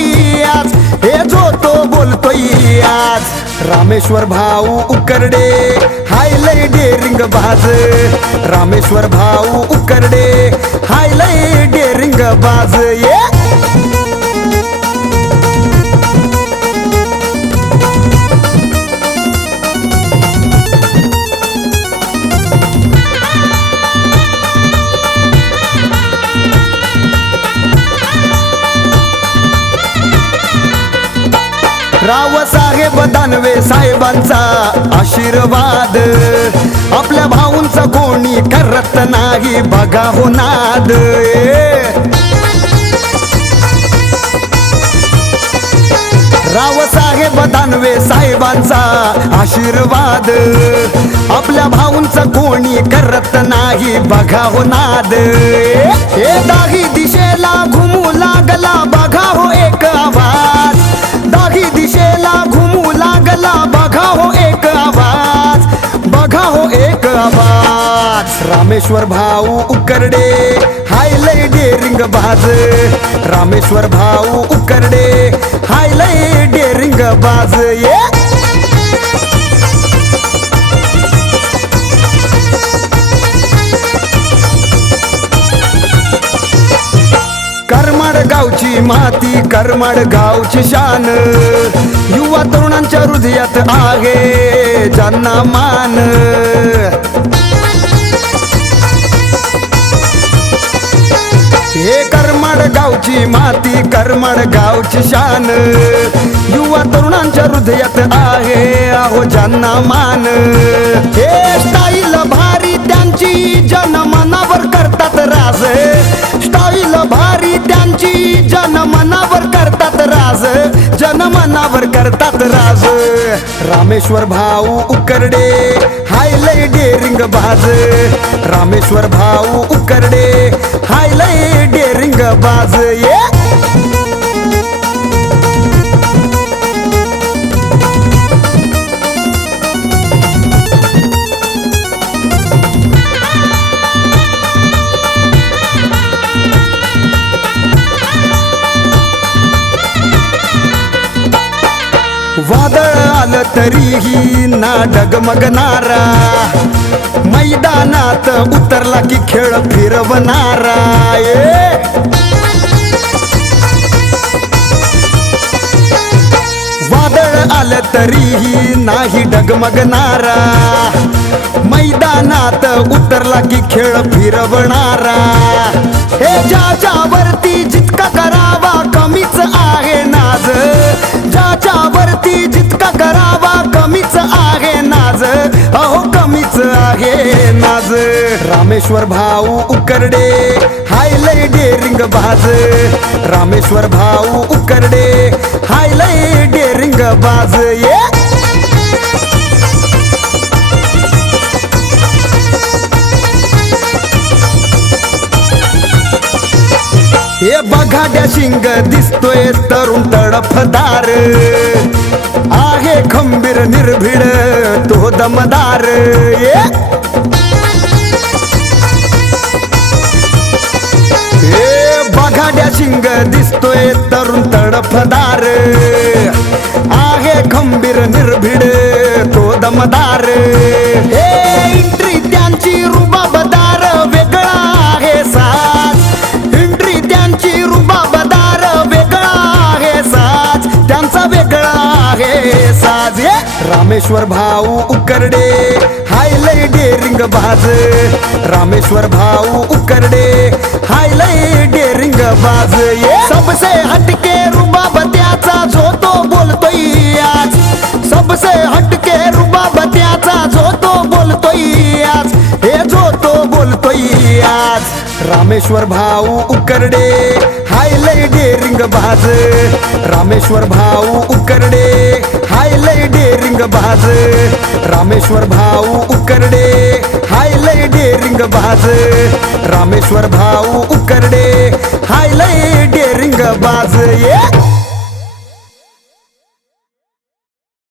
बोलतोय आज, हे जो तो बोलतोय आज. रामेश्वर भाऊ उकरडे हाय लय डेरिंग बाज, रामेश्वर भाऊ उकरडे हाय लय डेरिंग बाज. ये रावसाहेब दानवे साहेबांचा आशीर्वाद, आपल्या भाऊंचा कोणी करत नाही बघा हो नाद. रावसाहेब दानवे साहेबांचा आशीर्वाद, आपल्या भाऊंचा कोणी करत नाही बघा हो नाद. हे दाही दिशेला घुमू लागला बघा हो एक आवाज, दाही दिशेला घुमू लागला बघा हो एक आवाज, बघा हो एक आवाज. रामेश्वर भाऊ उकरडे हाय लय डेरिंग बाज, रामेश्वर भाऊ उकरडे हाय लय डेरिंग बाज. ये करमाड गावची माती, करमाड गावची शान, युवा तरुणांच्या हृदयात आहे ज्यांना मान. हे करमाड गावची माती, करमाड गावची शान, युवा तरुणांच्या हृदयात आहे आहो ज्यांना मान. हे स्टाईल भारी त्यांची जनमनावर करतात राज, स्टाईल भारी त्यांची जनमनावर करतात राज, जनमनावर करतात राज. रामेश्वर भाऊ उकरडे हाय लय डेरिंग बाज, रामेश्वर भाऊ उकरडे हाय लय डेरिंग बाज. ये वादळ आलं तरीही ना डगमगणारा, मैदानात उतरला की खेळ फिरवणारा. वादळ आलं तरीही नाही डगमगणारा, मैदानात उतरला की खेळ फिरवणारा. हे ज्याच्यावरती जितका करावा कमीच आहे नाज, ज्याच्यावरती जितका करावा कमीच आहे नाज, अहो कमीच आहे नाज. रामेश्वर भाऊ उकरडे हाय लय डेरिंग बाज, रामेश्वर भाऊ उकरडे हाय लय डेरिंग बाज. ये हे बघाड्या शिंग दिसतोय तरुण तडफदार, आहे खंबीर निर्भीड तो दमदार. हे बघाड्या शिंग दिसतोय तरुण तडफदार, आहे खंबीर निर्भीड तो दमदार. हे एंट्री त्यांची रुबाबदार वेगळा आहे साज, त्यांची रुबाबदार वेगळा आहे साज, त्यांचा वेगळा आहे साज. रामेश्वर भाऊ उकरडे हाय लय डेरिंग बाज, रामेश्वर भाऊ उकरडे हाय लय डेरिंग बाज. सबसे हटके रुबाब त्याचा जो तो बोलतोय आज, सबसे हटके रुबाब त्याचा जो तो बोलतोय आज, हे जो तो बोलतोय आज. रामेश्वर भाऊ उकरडे हाय लय डेरिंग बाज, रामेश्वर भाऊ उकरडे हाय लय डेरिंग बाज, रामेश्वर भाऊ उकरडे हाय लय डेरिंग बाज, रामेश्वर भाऊ उकरडे हाय लय डेरिंग बाज.